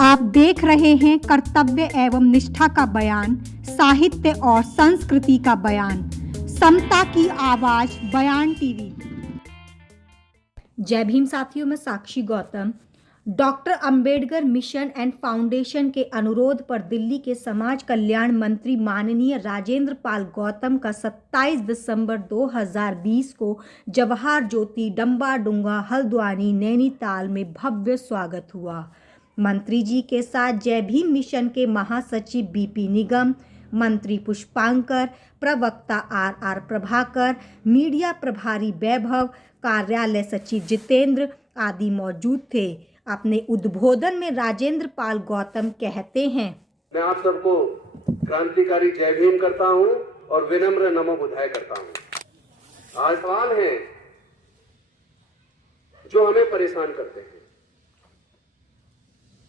आप देख रहे हैं कर्तव्य एवं निष्ठा का बयान, साहित्य और संस्कृति का बयान, समता की आवाज बयान टीवी। जय भीम साथियों, में Sakshi Gautam. Doctor Ambedkar mission and foundation के अनुरोध पर दिल्ली के समाज कल्याण मंत्री माननीय राजेंद्र पाल गौतम का 27 दिसंबर 2020 को जवाहर ज्योति डंबाडुंगा हल्द्वानी नैनीताल में भव्य स्वागत हुआ। मंत्री जी के साथ जय भीम मिशन के महासचिव बीपी निगम, मंत्री पुष्पांकर, प्रवक्ता आर प्रभाकर, मीडिया प्रभारी वैभव, कार्यालय सचिव जितेंद्र आदि मौजूद थे। अपने उद्बोधन में राजेंद्र पाल गौतम कहते हैं, मैं आप सबको क्रांतिकारी जय भीम करता हूं और विनम्र नमो बुद्धाय करता हूं। आज सवाल है जो हमें परेशान करते हैं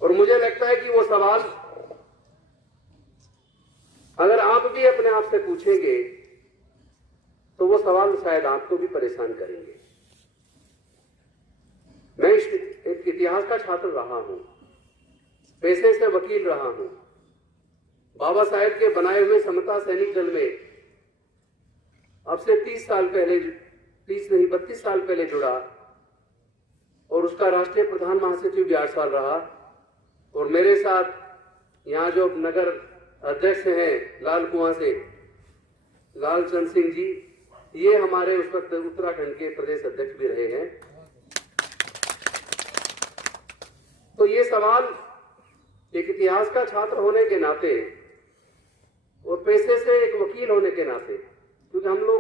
और मुझे लगता है कि वो सवाल अगर आप भी अपने आप से पूछेंगे तो वो सवाल शायद आपको भी परेशान करेंगे। मैं एक इतिहास का छात्र रहा हूं, पेशे से वकील रहा हूं, बाबा साहेब के बनाए हुए समता सैनिक दल में अब से 32 साल पहले जुड़ा और उसका राष्ट्रीय प्रधान महासचिव भी 8 साल रहा। और मेरे साथ यहाँ जो नगर अध्यक्ष हैं लाल कुआं से लालचंद सिंह जी, ये हमारे उस वक्त उत्तराखंड के प्रदेश अध्यक्ष भी रहे हैं। तो ये सवाल एक इतिहास का छात्र होने के नाते और पेशे से एक वकील होने के नाते, क्योंकि हम लोग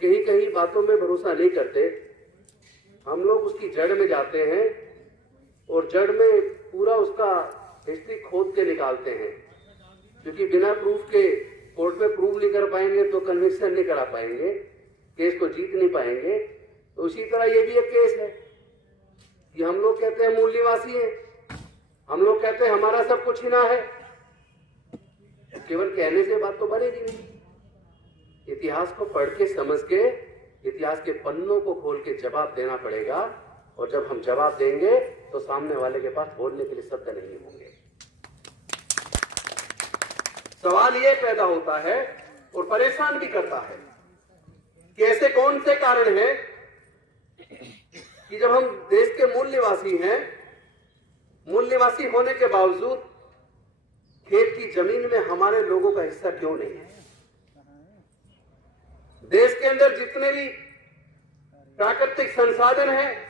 कहीं कहीं बातों में भरोसा नहीं करते, हम लोग उसकी जड़ में जाते हैं और जड़ में पूरा उसका हिस्ट्री खोद के निकालते हैं, क्योंकि बिना प्रूफ के कोर्ट में प्रूव नहीं कर पाएंगे तो कन्विक्शन नहीं करा पाएंगे, केस को जीत नहीं पाएंगे। तो उसी तरह ये भी एक केस है कि हम लोग कहते हैं मूल निवासी है, हम लोग कहते हैं हमारा सब कुछ ही ना है। केवल कहने से बात तो बनेगी नहीं, इतिहास को पढ़ के समझ के इतिहास के पन्नों को खोल के जवाब देना पड़ेगा। और जब हम जवाब देंगे तो सामने वाले के पास बोलने के लिए शब्द नहीं होंगे। सवाल ये पैदा होता है और परेशान भी करता है कि ऐसे कौन से कारण हैं कि जब हम देश के मूल निवासी हैं, मूल निवासी होने के बावजूद खेत की जमीन में हमारे लोगों का हिस्सा क्यों नहीं है। देश के अंदर जितने भी प्राकृतिक संसाधन हैं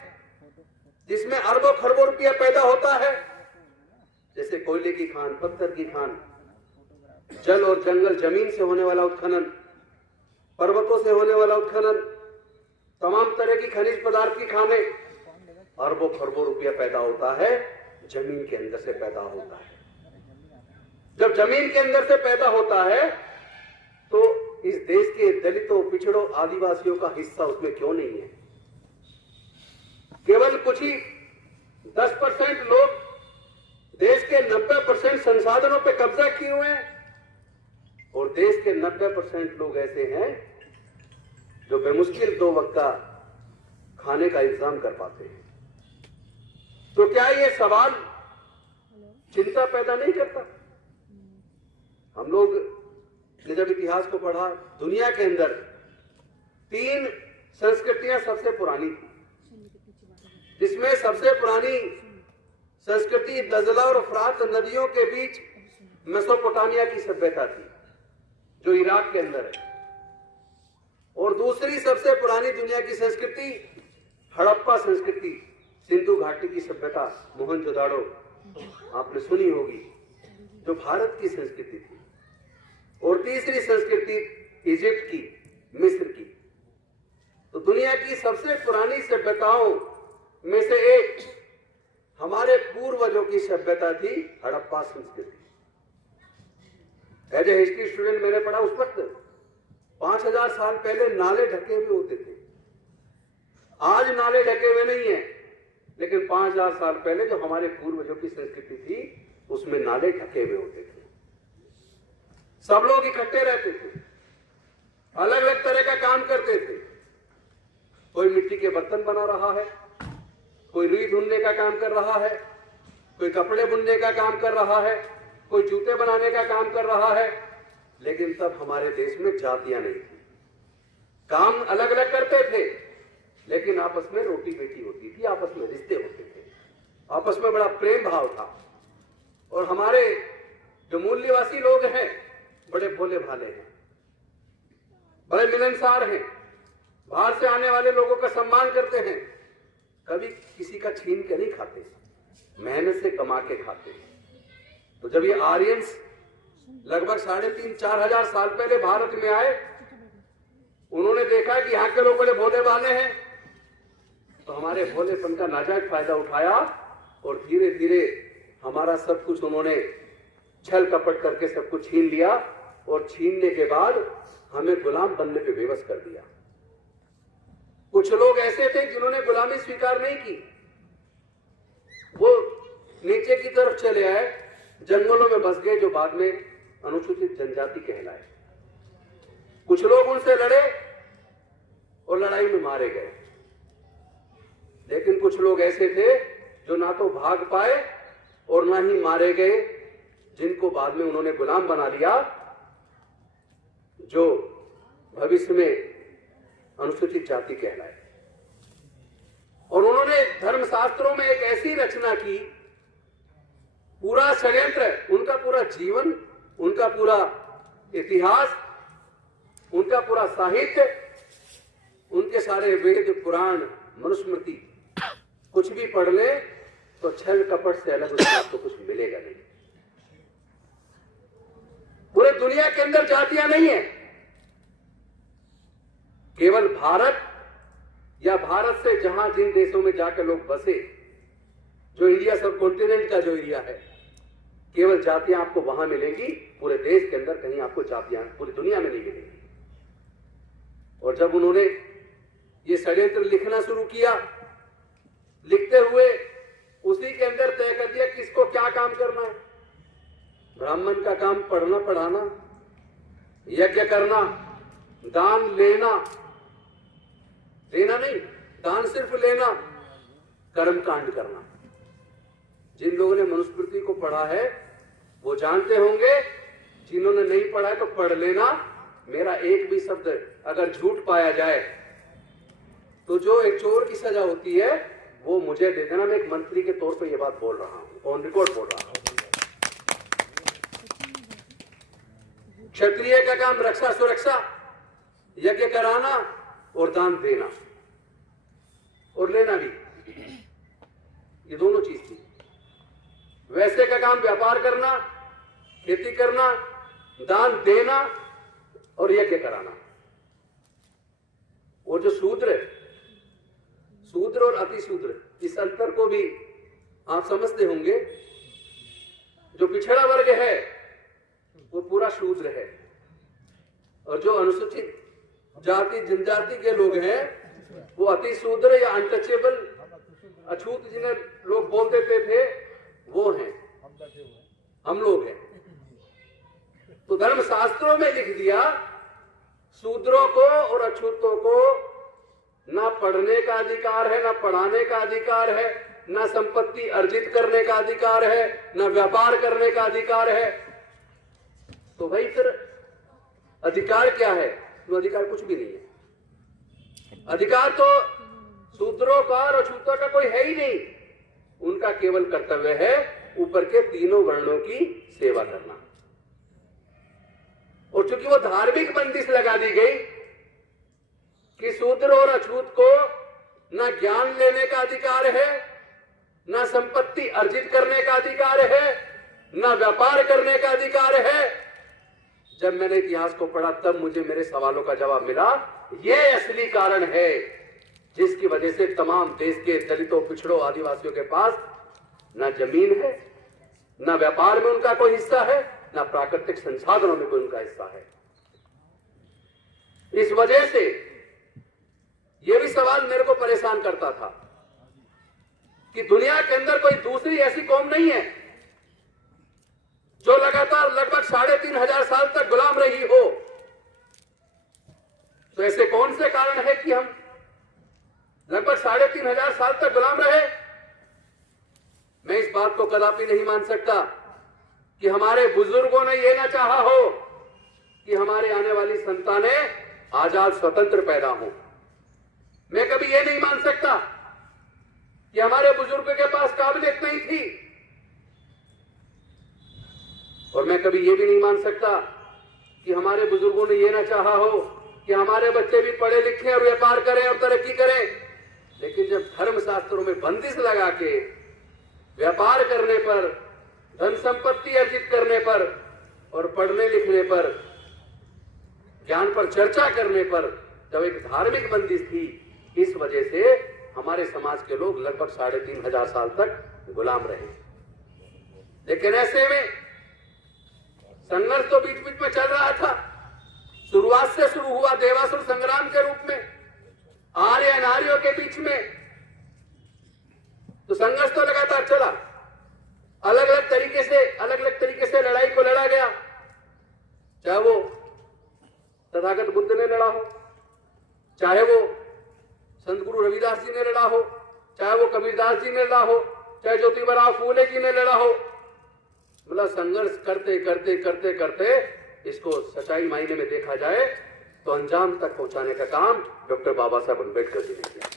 जिसमें अरबों खरबों रुपया पैदा होता है, जैसे कोयले की खान, पत्थर की खान, जल और जंगल, जमीन से होने वाला उत्खनन, पर्वतों से होने वाला उत्खनन, तमाम तरह की खनिज पदार्थ की खाने, अरबों खरबों रुपया पैदा होता है, जमीन के अंदर से पैदा होता है। जब जमीन के अंदर से पैदा होता है तो इस देश के दलितों, पिछड़ों, आदिवासियों का हिस्सा उसमें क्यों नहीं है। केवल कुछ ही 10% लोग देश के 90% संसाधनों पे कब्जा किए हुए हैं और देश के 90% लोग ऐसे हैं जो बेमुश्किल 2 वक्त का खाने का इंतजाम कर पाते हैं। तो क्या ये सवाल चिंता पैदा नहीं करता? हम लोग ने जब इतिहास को पढ़ा, दुनिया के अंदर 3 संस्कृतियां सबसे पुरानी थी, जिसमें सबसे पुरानी संस्कृति दजला और फ्रात नदियों के बीच मेसोपोटामिया की सभ्यता थी जो इराक के अंदर है। और दूसरी सबसे पुरानी दुनिया की संस्कृति हड़प्पा संस्कृति, सिंधु घाटी की सभ्यता, मोहनजोदाड़ो आपने सुनी होगी, जो भारत की संस्कृति थी। और तीसरी संस्कृति इजिप्ट की, मिस्र की। तो दुनिया की सबसे पुरानी सभ्यताओं में से एक हमारे पूर्वजों की सभ्यता थी हड़प्पा संस्कृति। एज ए हिस्ट्री स्टूडेंट मैंने पढ़ा, उस वक्त 5000 साल पहले नाले ढके हुए होते थे। आज नाले ढके हुए नहीं है, लेकिन 5000 साल पहले जो हमारे पूर्वजों की संस्कृति थी उसमें नाले ढके हुए होते थे। सब लोग इकट्ठे रहते थे, अलग अलग तरह का काम करते थे। कोई मिट्टी के बर्तन बना रहा है, कोई रुई ढूंढने का काम कर रहा है, कोई कपड़े बुनने का काम कर रहा है, कोई जूते बनाने का काम कर रहा है, लेकिन तब हमारे देश में जातियां नहीं थी। काम अलग अलग करते थे, लेकिन आपस में रोटी बेटी होती थी, आपस में रिश्ते होते थे, आपस में बड़ा प्रेम भाव था। और हमारे जो मूल्यवासी लोग हैं बड़े भोले भाले हैं, बड़े मिलनसार हैं, बाहर से आने वाले लोगों का सम्मान करते हैं, कभी किसी का छीन के नहीं खाते, मेहनत से कमा के खाते। तो जब ये आर्यंस लगभग 3,500-4 हजार साल पहले भारत में आए, उन्होंने देखा कि यहाँ के लोग बड़े भोले भाले हैं, तो हमारे भोलेपन का नाजायज फायदा उठाया और धीरे धीरे हमारा सब कुछ उन्होंने छल कपट करके सब कुछ छीन लिया, और छीनने के बाद हमें गुलाम बनने पे बेबस कर दिया। कुछ लोग ऐसे थे जिन्होंने गुलामी स्वीकार नहीं की, वो नीचे की तरफ चले आए, जंगलों में बस गए, जो बाद में अनुसूचित जनजाति कहलाए। कुछ लोग उनसे लड़े और लड़ाई में मारे गए, लेकिन कुछ लोग ऐसे थे जो ना तो भाग पाए और ना ही मारे गए, जिनको बाद में उन्होंने गुलाम बना लिया, जो भविष्य में अनुसूचित जाति कहलाए। और उन्होंने धर्मशास्त्रों में एक ऐसी रचना की, पूरा षड्यंत्र, उनका पूरा जीवन, उनका पूरा इतिहास, उनका पूरा साहित्य, उनके सारे वेद पुराण मनुस्मृति कुछ भी पढ़ ले तो छल कपट से अलग उसमें आपको कुछ मिलेगा नहीं। पूरे दुनिया के अंदर जातियां नहीं है, केवल भारत या भारत से जहां जिन देशों में जाकर लोग बसे, जो इंडिया सब कॉन्टिनेंट का जो एरिया है, केवल जातियां आपको वहां मिलेंगी। पूरे देश के अंदर कहीं आपको जातियां पूरी दुनिया में नहीं मिलेंगी। और जब उन्होंने ये षड्यंत्र लिखना शुरू किया, लिखते हुए उसी के अंदर तय कर दिया किसको क्या काम करना है। ब्राह्मण का काम पढ़ना पढ़ाना, यज्ञ करना, दान लेना, देना नहीं, दान सिर्फ लेना, कर्म कांड करना। जिन लोगों ने मनुस्मृति को पढ़ा है वो जानते होंगे, जिन्होंने नहीं पढ़ा है तो पढ़ लेना। मेरा एक भी शब्द अगर झूठ पाया जाए तो जो एक चोर की सजा होती है वो मुझे दे देना। मैं एक मंत्री के तौर पे ये बात बोल रहा हूं, ऑन रिकॉर्ड बोल रहा हूं। क्षत्रिय का काम रक्षा सुरक्षा, यज्ञ कराना और दान देना और लेना भी, ये दोनों चीज थी। वैश्य का काम व्यापार करना, खेती करना, दान देना और यज्ञ कराना। और जो शूद्र और अतिशूद्र, इस अंतर को भी आप समझते होंगे। जो पिछड़ा वर्ग है वो पूरा शूद्र है, और जो अनुसूचित जाति जनजाति के लोग हैं वो अतिशूद्र या अनटचेबल, अछूत जिन्हें लोग बोल देते थे, वो हैं, हम लोग हैं। तो धर्मशास्त्रों में लिख दिया शूद्रों को और अछूतों को ना पढ़ने का अधिकार है, ना पढ़ाने का अधिकार है, ना संपत्ति अर्जित करने का अधिकार है, ना व्यापार करने का अधिकार है। तो भाई फिर अधिकार क्या है? तो अधिकार कुछ भी नहीं है। अधिकार तो शूद्रों का और अछूतों का कोई है ही नहीं। उनका केवल कर्तव्य है ऊपर के तीनों वर्णों की सेवा करना। और चूंकि वो धार्मिक बंदिश लगा दी गई कि शूद्र और अछूत को ना ज्ञान लेने का अधिकार है, ना संपत्ति अर्जित करने का अधिकार है, ना व्यापार करने का अधिकार है। जब मैंने इतिहास को पढ़ा तब मुझे मेरे सवालों का जवाब मिला। यह असली कारण है जिसकी वजह से तमाम देश के दलितों, पिछड़ों, आदिवासियों के पास ना जमीन है, ना व्यापार में उनका कोई हिस्सा है, ना प्राकृतिक संसाधनों में कोई उनका हिस्सा है। इस वजह से यह भी सवाल मेरे को परेशान करता था कि दुनिया के अंदर कोई दूसरी ऐसी कौम नहीं है जो लगातार लगभग 3,500 साल तक गुलाम रही हो। तो ऐसे कौन से कारण है कि हम लगभग 3,500 साल तक गुलाम रहे? मैं इस बात को कदापि नहीं मान सकता कि हमारे बुजुर्गों ने यह ना चाहा हो कि हमारे आने वाली संतानें आजाद स्वतंत्र पैदा हो। मैं कभी यह नहीं मान सकता कि हमारे बुजुर्गों के पास काबिलियत नहीं थी, और मैं कभी यह भी नहीं मान सकता कि हमारे बुजुर्गों ने यह ना चाहा हो कि हमारे बच्चे भी पढ़े लिखे और व्यापार करें और तरक्की करें। लेकिन जब धर्मशास्त्रों में बंदिश लगा के व्यापार करने पर, धन संपत्ति अर्जित करने पर और पढ़ने लिखने पर, ज्ञान पर चर्चा करने पर जब एक धार्मिक बंदिश थी, इस वजह से हमारे समाज के लोग लगभग 3500 साल तक गुलाम रहे। लेकिन ऐसे में संघर्ष तो बीच बीच में चल रहा था। शुरुआत से शुरू हुआ देवासुर संग्राम के रूप में, आर्य नारियों के बीच में, तो संघर्ष तो लगातार चला। अलग अलग तरीके से लड़ाई को लड़ा गया, चाहे वो तथागत बुद्ध ने लड़ा हो, चाहे वो संत गुरु रविदास जी ने लड़ा हो, चाहे वो कबीरदास जी ने लड़ा हो, चाहे ज्योतिबा फूले जी ने लड़ा हो। मतलब संघर्ष करते करते करते करते इसको सच्चाई मायने में देखा जाए तो अंजाम तक पहुंचाने का काम डॉक्टर बाबा साहब अम्बेडकर जी ने किया।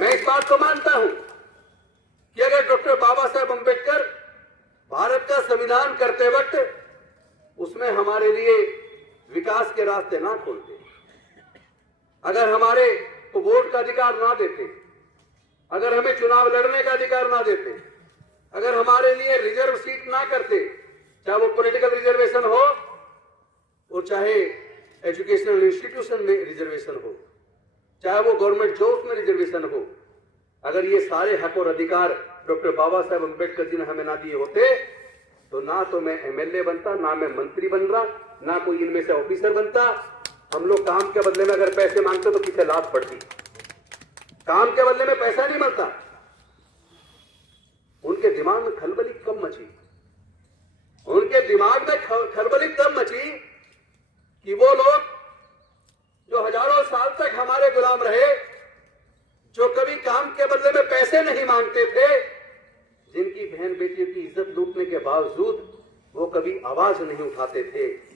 मैं इस बात को मानता हूं कि अगर डॉक्टर बाबा साहब अम्बेडकर भारत का संविधान करते वक्त उसमें हमारे लिए विकास के रास्ते ना खोलते, अगर हमारे को वोट का अधिकार ना देते, अगर हमें चुनाव लड़ने का अधिकार ना देते, अगर हमारे लिए रिजर्व सीट ना करते, चाहे वो पॉलिटिकल रिजर्वेशन हो और चाहे एजुकेशनल इंस्टीट्यूशन में रिजर्वेशन हो, चाहे वो गवर्नमेंट जॉब में रिजर्वेशन हो, अगर ये सारे हक और अधिकार डॉक्टर बाबा साहब अम्बेडकर जी ने हमें ना दिए होते तो ना तो मैं एमएलए बनता, ना मैं मंत्री बन रहा, ना कोई इनमें से ऑफिसर बनता। हम लोग काम के बदले में अगर पैसे मांगते तो किसे लाभ पड़ती। काम के बदले में पैसा नहीं मिलता। उनके दिमाग में खलबली कब मची, उनके दिमाग में खलबली तब मची कि वो लोग जो हजारों साल तक हमारे गुलाम रहे, जो कभी काम के बदले में पैसे नहीं मांगते थे, जिनकी बहन बेटियों की इज्जत लूटने के बावजूद वो कभी आवाज नहीं उठाते थे,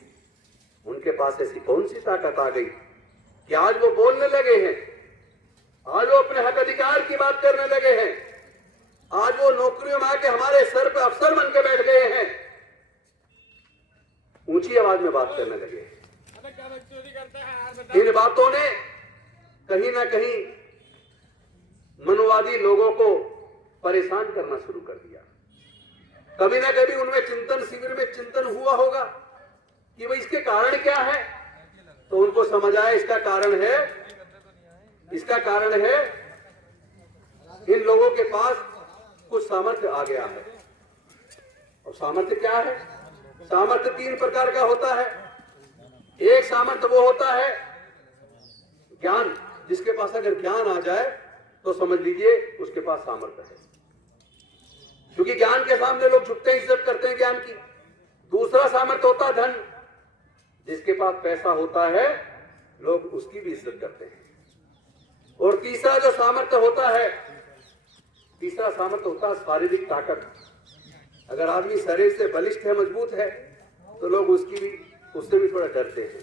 उनके पास ऐसी कौन सी ताकत आ गई कि आज वो बोलने लगे हैं, आज वो अपने हक अधिकार की बात करने लगे हैं, आज वो नौकरियों में आके हमारे सर पे अफसर बन के बैठ गए हैं, ऊंची आवाज में बात करने लगे हैं। इन बातों ने कहीं ना कहीं मनोवादी लोगों को परेशान करना शुरू कर दिया। कभी ना कभी उनमें चिंतन शिविर में चिंतन हुआ होगा कि भाई इसके कारण क्या है, तो उनको समझ आया इसका कारण है इन लोगों के पास कुछ सामर्थ्य आ गया है। और सामर्थ्य क्या है? सामर्थ्य 3 प्रकार का होता है। एक सामर्थ्य वो होता है ज्ञान, जिसके पास अगर ज्ञान आ जाए तो समझ लीजिए उसके पास सामर्थ्य है, क्योंकि ज्ञान के सामने लोग झुकते हैं, इज्जत करते हैं ज्ञान की। दूसरा सामर्थ्य होता है धन, जिसके पास पैसा होता है लोग उसकी भी इज्जत करते हैं। और तीसरा सामर्थ्य होता है शारीरिक ताकत। अगर आदमी शरीर से बलिष्ठ है, मजबूत है, तो लोग उससे भी थोड़ा डरते हैं।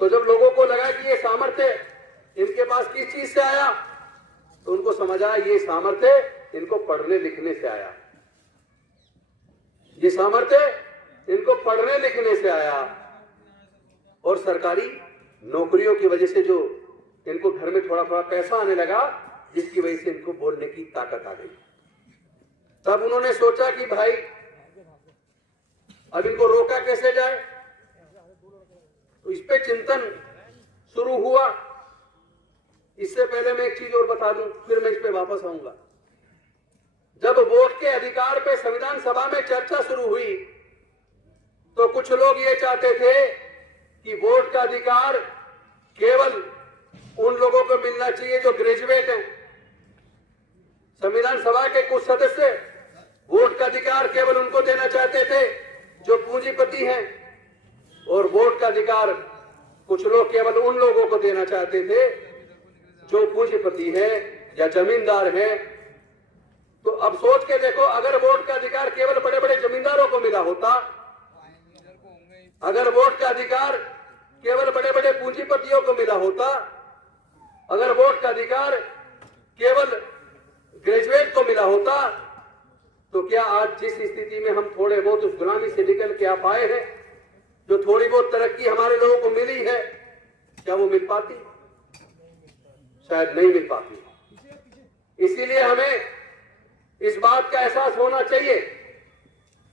तो जब लोगों को लगा कि ये सामर्थ्य इनके पास किस चीज से आया, तो उनको समझ आया ये सामर्थ्य इनको पढ़ने लिखने से आया, ये सामर्थ्य इनको पढ़ने लिखने से आया। और सरकारी नौकरियों की वजह से जो इनको घर में थोड़ा थोड़ा पैसा आने लगा, जिसकी वजह से इनको बोलने की ताकत आ गई। तब उन्होंने सोचा कि भाई अब इनको रोका कैसे जाए, तो इस पे चिंतन शुरू हुआ। इससे पहले मैं एक चीज और बता दूं, फिर मैं इस पे वापस आऊंगा। जब वोट के अधिकार पे संविधान सभा में चर्चा शुरू हुई, तो कुछ लोग ये चाहते थे कि वोट का अधिकार केवल उन लोगों को मिलना चाहिए जो ग्रेजुएट हैं। संविधान सभा के कुछ सदस्य वोट का अधिकार केवल उनको देना चाहते थे जो पूंजीपति हैं, और वोट का अधिकार कुछ लोग केवल उन लोगों को देना चाहते थे जो पूंजीपति है, या जमींदार हैं, तो अब सोच के देखो, अगर वोट का अधिकार केवल बड़े बड़े जमींदारों को मिला होता, अगर वोट का अधिकार केवल बड़े बड़े पूंजीपतियों को मिला होता, अगर वोट का अधिकार केवल ग्रेजुएट को मिला होता, तो क्या आज जिस स्थिति में हम थोड़े बहुत उस गुलामी से निकल के आ पाए हैं, जो थोड़ी बहुत तरक्की हमारे लोगों को मिली है, क्या वो मिल पाती? शायद नहीं मिल पाती। इसीलिए हमें इस बात का एहसास होना चाहिए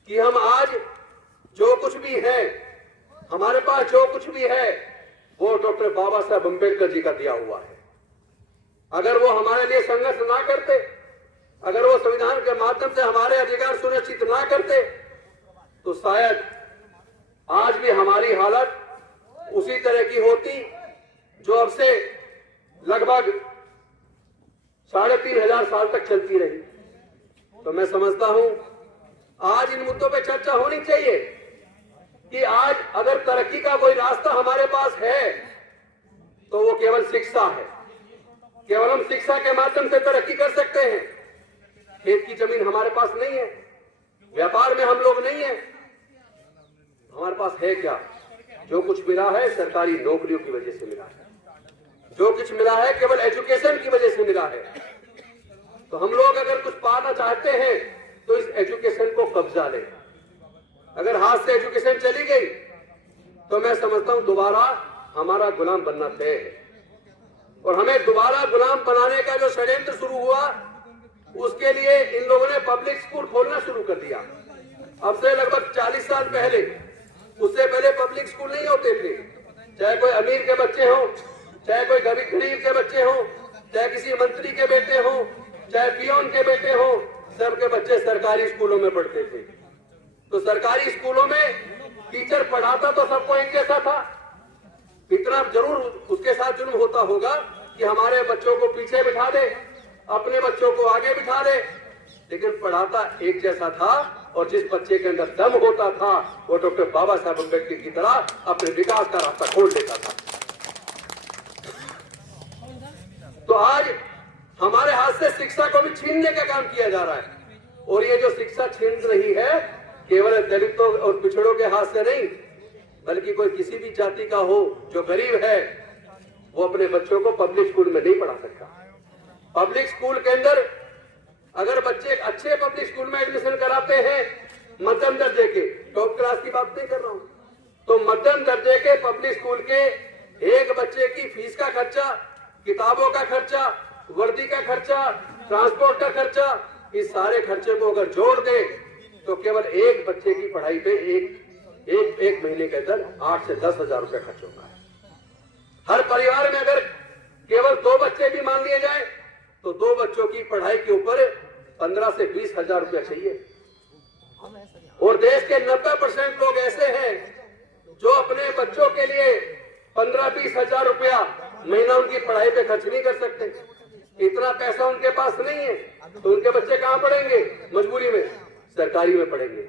कि हम आज जो कुछ भी है, हमारे पास जो कुछ भी है, वो डॉक्टर बाबा साहब अम्बेडकर जी का दिया हुआ है। अगर वो हमारे लिए संघर्ष ना करते, अगर वो संविधान के माध्यम से हमारे अधिकार सुनिश्चित ना करते, तो शायद आज भी हमारी हालत उसी तरह की होती जो अब से लगभग 3500 साल तक चलती रही। तो मैं समझता हूं आज इन मुद्दों पे चर्चा होनी चाहिए कि आज अगर तरक्की का कोई रास्ता हमारे पास है तो वो केवल शिक्षा है। केवल हम शिक्षा के माध्यम से तरक्की कर सकते हैं। खेत की जमीन हमारे पास नहीं है, व्यापार में हम लोग नहीं है, हमारे पास है क्या? जो कुछ मिला है सरकारी नौकरियों की वजह से मिला है, जो कुछ मिला है केवल एजुकेशन की वजह से मिला है। तो हम लोग अगर कुछ पाना चाहते हैं तो इस एजुकेशन को कब्जा ले। अगर हाथ से एजुकेशन चली गई तो मैं समझता हूं दोबारा हमारा गुलाम बनना तय है। और हमें दोबारा गुलाम बनाने का जो षड्यंत्र शुरू हुआ, उसके लिए इन लोगों ने पब्लिक स्कूल खोलना शुरू कर दिया। अब से लगभग 40 साल पहले, उससे पहले पब्लिक स्कूल नहीं होते थे। चाहे कोई अमीर के बच्चे हों, चाहे कोई गरीब के बच्चे हों, चाहे किसी मंत्री के बेटे हों, चाहे पियोन के बेटे हों, सबके बच्चे सरकारी स्कूलों में पढ़ते थे। तो सरकारी स्कूलों में टीचर पढ़ाता तो सबको एक जैसा था। इतना जरूर उसके साथ जुर्म होता होगा कि हमारे बच्चों को पीछे बिठा दे, अपने बच्चों को आगे बिठा दे, लेकिन पढ़ाता एक जैसा था। और जिस बच्चे के अंदर दम होता था वो डॉक्टर बाबा साहब अम्बेडकर की तरह अपने विकास का रास्ता खोल लेता था। तो आज हमारे हाथ से शिक्षा को भी छीनने का काम किया जा रहा है। और ये जो शिक्षा छीन रही है केवल दलितों और पिछड़ों के हाथ से नहीं, बल्कि कोई किसी भी जाति का हो जो गरीब है, वो अपने बच्चों को पब्लिक स्कूल में नहीं पढ़ा सकता। पब्लिक स्कूल के अंदर अगर बच्चे अच्छे पब्लिक स्कूल में एडमिशन कराते हैं, मध्यम दर्जे के, टॉप क्लास की बात नहीं कर रहा हूं, तो मध्यम दर्जे के पब्लिक स्कूल के एक बच्चे की फीस का खर्चा, किताबों का खर्चा, वर्दी का खर्चा, ट्रांसपोर्ट का खर्चा, इस सारे खर्चे को अगर जोड़ दे तो केवल एक बच्चे की पढ़ाई पे एक महीने के अंदर 8 से 10 हजार रुपए खर्च होता है। हर परिवार में अगर केवल 2 बच्चे भी मान लिए जाए तो 2 बच्चों की पढ़ाई के ऊपर 15 से 20 हजार रुपया चाहिए। और देश के 90% लोग ऐसे हैं जो अपने बच्चों के लिए 15-20 हजार रुपया महीना उनकी पढ़ाई पे खर्च नहीं कर सकते। इतना पैसा उनके पास नहीं है, तो उनके बच्चे कहां पढ़ेंगे? मजबूरी में सरकारी में पढ़ेंगे।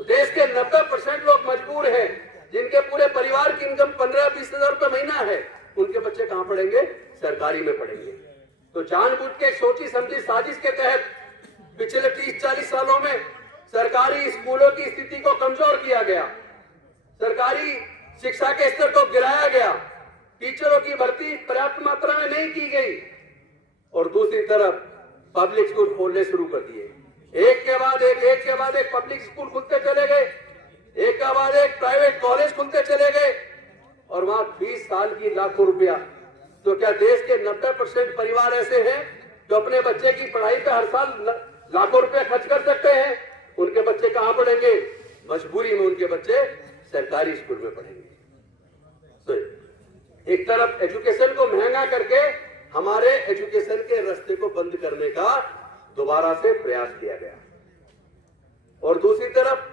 तो देश के 90% लोग मजबूर हैं, जिनके पूरे परिवार की इनकम 15-20 हजार रुपये महीना है, उनके बच्चे कहां पढ़ेंगे? सरकारी में पढ़ेंगे। तो जानबूझ के सोची समझी साजिश के तहत पिछले 30-40 सालों में सरकारी स्कूलों की स्थिति को कमजोर किया गया, सरकारी शिक्षा के स्तर को गिराया गया, टीचरों की भर्ती पर्याप्त मात्रा में नहीं की गई, और दूसरी तरफ पब्लिक स्कूल खोलने शुरू कर दिए। एक के बाद एक पब्लिक स्कूल खुलते चले गए, एक के बाद एक प्राइवेट कॉलेज खुलते चले गए, और वहां 20 साल की लाखों रुपया। तो क्या देश के 90% परिवार ऐसे हैं जो अपने बच्चे की पढ़ाई पे हर साल लाखों रुपया खर्च कर सकते हैं? उनके बच्चे कहां पढ़ेंगे? मजबूरी में उनके बच्चे सरकारी स्कूल में पढ़ेंगे। तो एक तरफ एजुकेशन को महंगा करके हमारे एजुकेशन के रास्ते को बंद करने का दोबारा से प्रयास किया गया, और दूसरी तरफ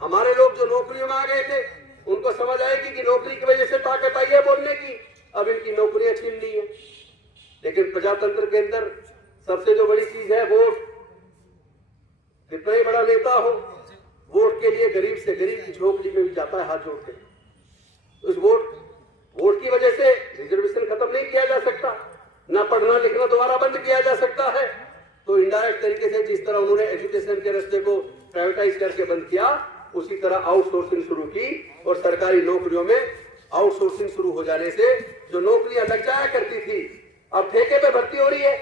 हमारे लोग जो नौकरियों में आ गए थे, उनको समझ आएगी कि नौकरी की वजह से ताकत आई है बोलने की, अब इनकी नौकरियां छीन ली है। लेकिन प्रजातंत्र के अंदर सबसे जो बड़ी चीज है वोट। कितना ही बड़ा नेता हो, वोट के लिए गरीब से गरीब की झोपड़ी में भी जाता है हाथ जोड़ के। उस वोट की वजह से रिजर्वेशन खत्म नहीं किया जा सकता, ना पढ़ना लिखना दोबारा बंद किया जा सकता है। तो इनडायरेक्ट तरीके से जिस तरह उन्होंने एजुकेशन के रास्ते को प्राइवेटाइज करके बंद किया, उसी तरह आउटसोर्सिंग शुरू की और सरकारी नौकरियों में आउटसोर्सिंग शुरू हो जाने से जो नौकरियां लग जाया करती थी अब ठेके पे भर्ती हो रही है।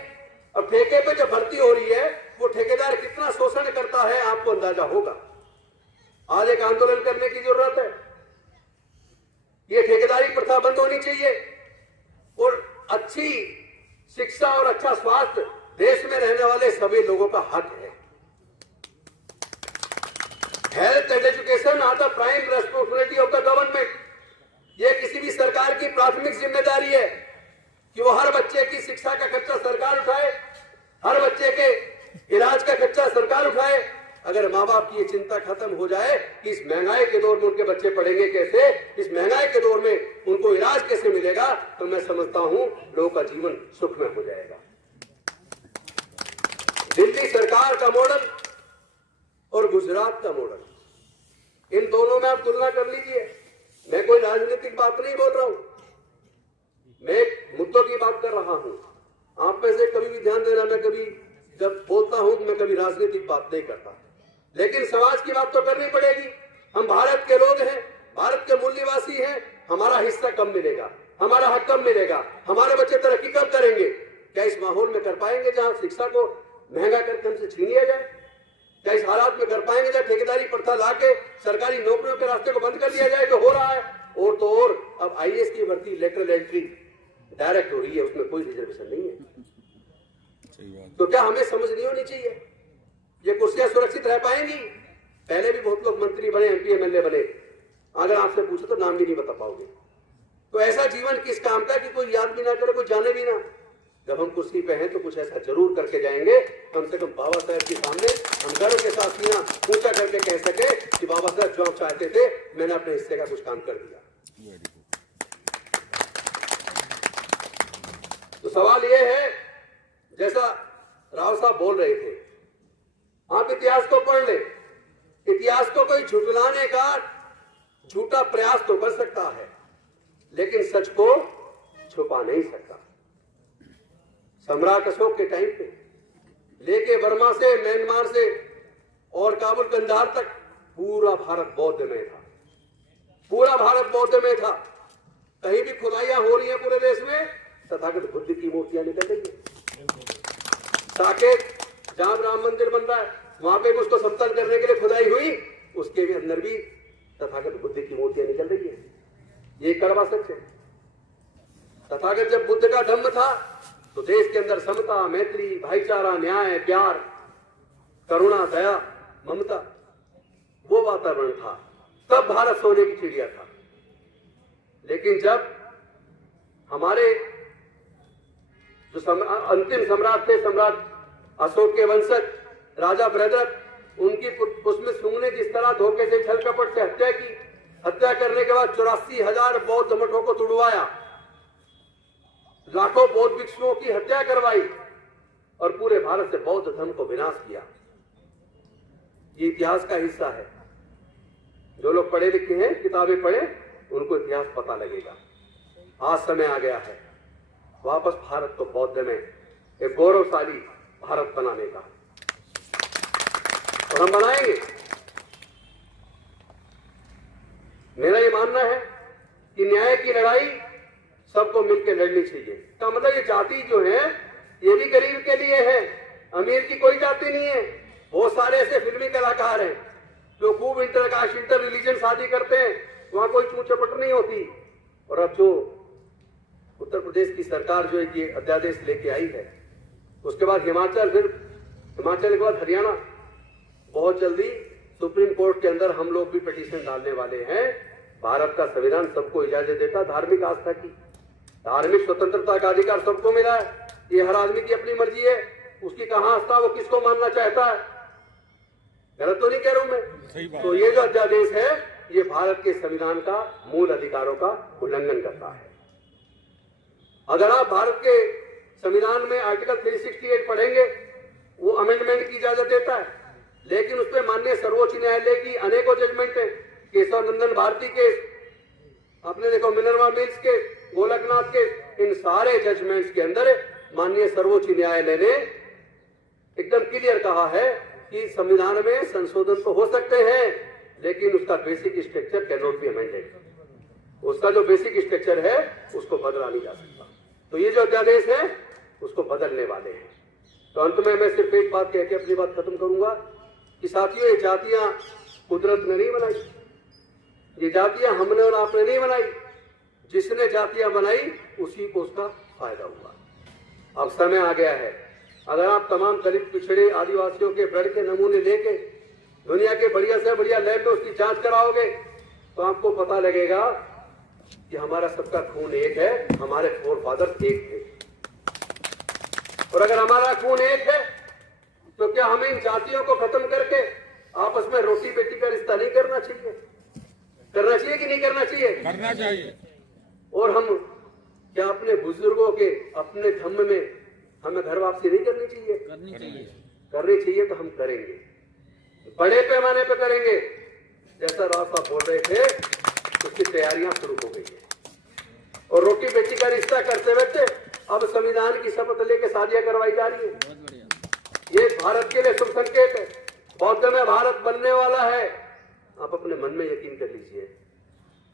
अब ठेके पे जब भर्ती हो रही है वो ठेकेदार कितना शोषण करता है आपको अंदाजा होगा। आज एक आंदोलन करने की जरूरत है। ये ठेकेदारी प्रथा बंद होनी चाहिए और अच्छी शिक्षा और अच्छा स्वास्थ्य देश में रहने वाले सभी लोगों का हक है। Health and education are the prime responsibility of the government. ये किसी भी सरकार की प्राथमिक जिम्मेदारी है कि वो हर बच्चे की शिक्षा का खर्चा सरकार उठाए, हर बच्चे के इलाज का खर्चा सरकार उठाए। अगर माँ बाप की ये चिंता खत्म हो जाए कि इस महंगाई के दौर में उनके बच्चे पढ़ेंगे कैसे, इस महंगाई के दौर में उनको इलाज कैसे मिलेगा, तो मैं समझता हूं लोगों का जीवन सुखमय हो जाएगा। दिल्ली सरकार का मॉडल और गुजरात का मॉडल, इन दोनों में आप तुलना कर लीजिए। मैं कोई राजनीतिक बात नहीं बोल रहा हूं, मैं मुद्दों की बात कर रहा हूं। आप में से कभी भी ध्यान देना, मैं कभी जब बोलता हूं मैं कभी राजनीतिक बात नहीं करता, लेकिन समाज की बात तो करनी पड़ेगी। हम भारत के लोग हैं, भारत के मूल्यवासी हैं, हमारा हिस्सा कब मिलेगा, हमारा हक कब मिलेगा, हमारे बच्चे तरक्की कब करेंगे? क्या इस माहौल में कर पाएंगे जहां शिक्षा को महंगा करके हमसे छीन लिया जाए? क्या इस हालात में कर पाएंगे जब ठेकेदारी प्रथा लाके सरकारी नौकरियों के रास्ते को बंद कर दिया जाए? तो हो रहा है। और तो और अब आईएएस की भर्ती लेटरल एंट्री डायरेक्ट हो रही है, उसमें कोई रिजर्वेशन नहीं है। तो क्या हमें समझ नहीं होनी चाहिए ये कुर्सियां सुरक्षित रह पाएंगी? पहले भी बहुत लोग मंत्री बने, एमपी एमएलए बने, अगर आपसे पूछो तो नाम भी नहीं बता पाओगे। तो ऐसा जीवन किस काम का कि कोई याद भी ना करे, कोई जाने भी ना। जब हम कुर्सी पे हैं तो कुछ ऐसा जरूर करके जाएंगे, कम से कम बाबा साहब के सामने हम गर्व के साथ सीना ऊंचा करके कह सके कि बाबा साहब जो आप चाहते थे मैंने अपने हिस्से का कुछ काम कर दिया। तो सवाल ये है, जैसा राव साहब बोल रहे थे, आप इतिहास को पढ़ ले। इतिहास को कोई झुटलाने का झूठा प्रयास तो कर सकता है, लेकिन सच को छुपा नहीं सकता। सम्राट अशोक के टाइम पे लेके बर्मा से, म्यांमार से और काबुल कंधार तक पूरा भारत बौद्ध में था। पूरा भारत बौद्ध में था। कहीं भी खुदाइयां हो रही हैं पूरे देश में, तथागत बुद्ध की मूर्तियां निकल रही है। साकेत जहां राम मंदिर बन रहा है, वहां पे उसको समतल करने के लिए खुदाई हुई, उसके भी अंदर भी तथागत बुद्ध की मूर्तियां निकल रही है। ये कड़वा सच है। तथागत जब बुद्ध का धम्म था तो देश के अंदर समता, मैत्री, भाईचारा, न्याय, प्यार, करुणा, दया, ममता, वो वातावरण था। तब भारत सोने की चिड़िया था। लेकिन जब हमारे जो अंतिम सम्राट थे, सम्राट अशोक के वंशज राजा बृहद्रथ, उनकी उसमें सुंग ने जिस तरह धोखे से, छल कपट से हत्या की, हत्या करने के बाद 84,000 बौद्ध मठों को तुड़वाया, लाखों बौद्ध भिक्षुओं की हत्या करवाई और पूरे भारत से बौद्ध धर्म को विनाश किया। ये इतिहास का हिस्सा है। जो लोग पढ़े लिखे हैं, किताबें पढ़े, उनको इतिहास पता लगेगा। आज समय आ गया है वापस भारत को बौद्ध में एक गौरवशाली भारत बनाने का, और हम बनाएंगे। मेरा ये मानना है कि न्याय की लड़ाई सबको मिलकर लड़नी चाहिए। इसका मतलब ये जाति जो है ये भी गरीब के लिए है, अमीर की कोई जाति नहीं है। बहुत सारे ऐसे फिल्मी कलाकार हैं जो खूब इंटरकास्ट, इंटर रिलीजन शादी करते हैं, वहां कोई चूं चपट नहीं होती। और अब जो उत्तर प्रदेश की सरकार जो ये अध्यादेश लेके आई है, उसके बाद हिमाचल, फिर हिमाचल के बाद हरियाणा, बहुत जल्दी सुप्रीम कोर्ट के अंदर हम लोग भी पिटीशन डालने वाले हैं। भारत का संविधान सबको इजाजत देता धार्मिक आस्था की, धार्मिक स्वतंत्रता का अधिकार सबको मिला है। ये हर आदमी की अपनी मर्जी है, उसकी कहां आस्था, वो किसको मानना चाहता है। गलत तो नहीं कह रहा हूं मैं? तो ये जो अध्यादेश है ये भारत के संविधान का मूल अधिकारों का उल्लंघन करता है। अगर आप भारत के संविधान में आर्टिकल 368 पढ़ेंगे, वो अमेंडमेंट की इजाजत देता है, लेकिन उस पर माननीय सर्वोच्च न्यायालय की अनेकों जजमेंट है। केशव नंदन भारती केस, आपने देखो मिनर्वा मिल्स के, गोलकनाथ के, इन सारे जजमेंट्स के अंदर माननीय सर्वोच्च न्यायालय ने एकदम क्लियर कहा है कि संविधान में संशोधन तो हो सकते हैं, लेकिन उसका basic structure can not be amended. उसका जो बेसिक स्ट्रक्चर है उसको बदला नहीं जा सकता। तो ये जो अध्यादेश है उसको बदलने वाले हैं। तो अंत में मैं सिर्फ एक बात कह के अपनी बात खत्म करूंगा कि साथियों, ये जातियां कुदरत ने नहीं बनाई, ये जातियां हमने और आपने नहीं बनाई। जिसने जातियां बनाई उसी को उसका फायदा हुआ। अब समय आ गया है, अगर आप तमाम दलित, पिछड़े, आदिवासियों के ब्लड के नमूने लेके दुनिया के बढ़िया से बढ़िया लैब में उसकी जांच कराओगे तो आपको पता लगेगा कि हमारा सबका खून एक है, हमारे फोरफादर एक थे। और अगर हमारा खून एक है तो क्या हमें इन जातियों को खत्म करके आपस में रोटी बेटी का रिश्ता नहीं करना चाहिए? करना चाहिए कि नहीं करना चाहिए? करना चाहिए। और हम क्या अपने बुजुर्गों के अपने धम्म में हमें घर वापसी नहीं करनी चाहिए? करनी चाहिए तो हम करेंगे, बड़े पैमाने पर करेंगे। जैसा राव साहब बोल रहे थे उसकी तैयारियां शुरू हो गई है। और रोटी बेटी का रिश्ता करते वक्त अब संविधान की शपथ लेकर शादियां करवाई जा रही है। ये भारत के लिए शुभ संकेत है। बौद्ध में भारत बनने वाला है। आप अपने मन में यकीन कर लीजिए।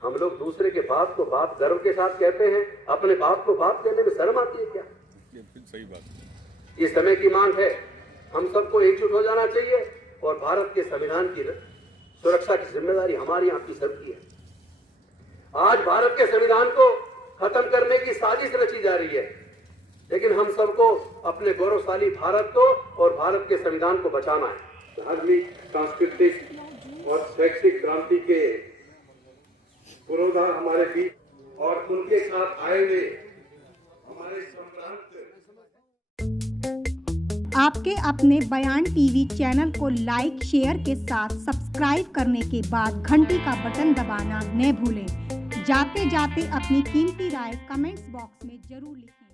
हम लोग दूसरे के बाप को बाप गर्व के साथ कहते हैं, अपने बाप को बाप कहने में शर्म आती है क्या? सही बात। ये समय की मांग है, हम सबको एकजुट हो जाना चाहिए और भारत के संविधान की सुरक्षा की जिम्मेदारी हमारी, आपकी सबकी है। आज भारत के संविधान को खत्म करने की साजिश रची जा रही है, लेकिन हम सबको अपने गौरवशाली भारत को और भारत के संविधान को बचाना है। धार्मिक, सांस्कृतिक और शैक्षिक क्रांति के पुरोधा हमारे बीच और उनके साथ आए हुए हमारे संप्रांत आपके अपने बयान टीवी चैनल को लाइक, शेयर के साथ सब्सक्राइब करने के बाद घंटी का बटन दबाना न भूलें। जाते जाते अपनी कीमती राय कमेंट्स बॉक्स में जरूर लिखें।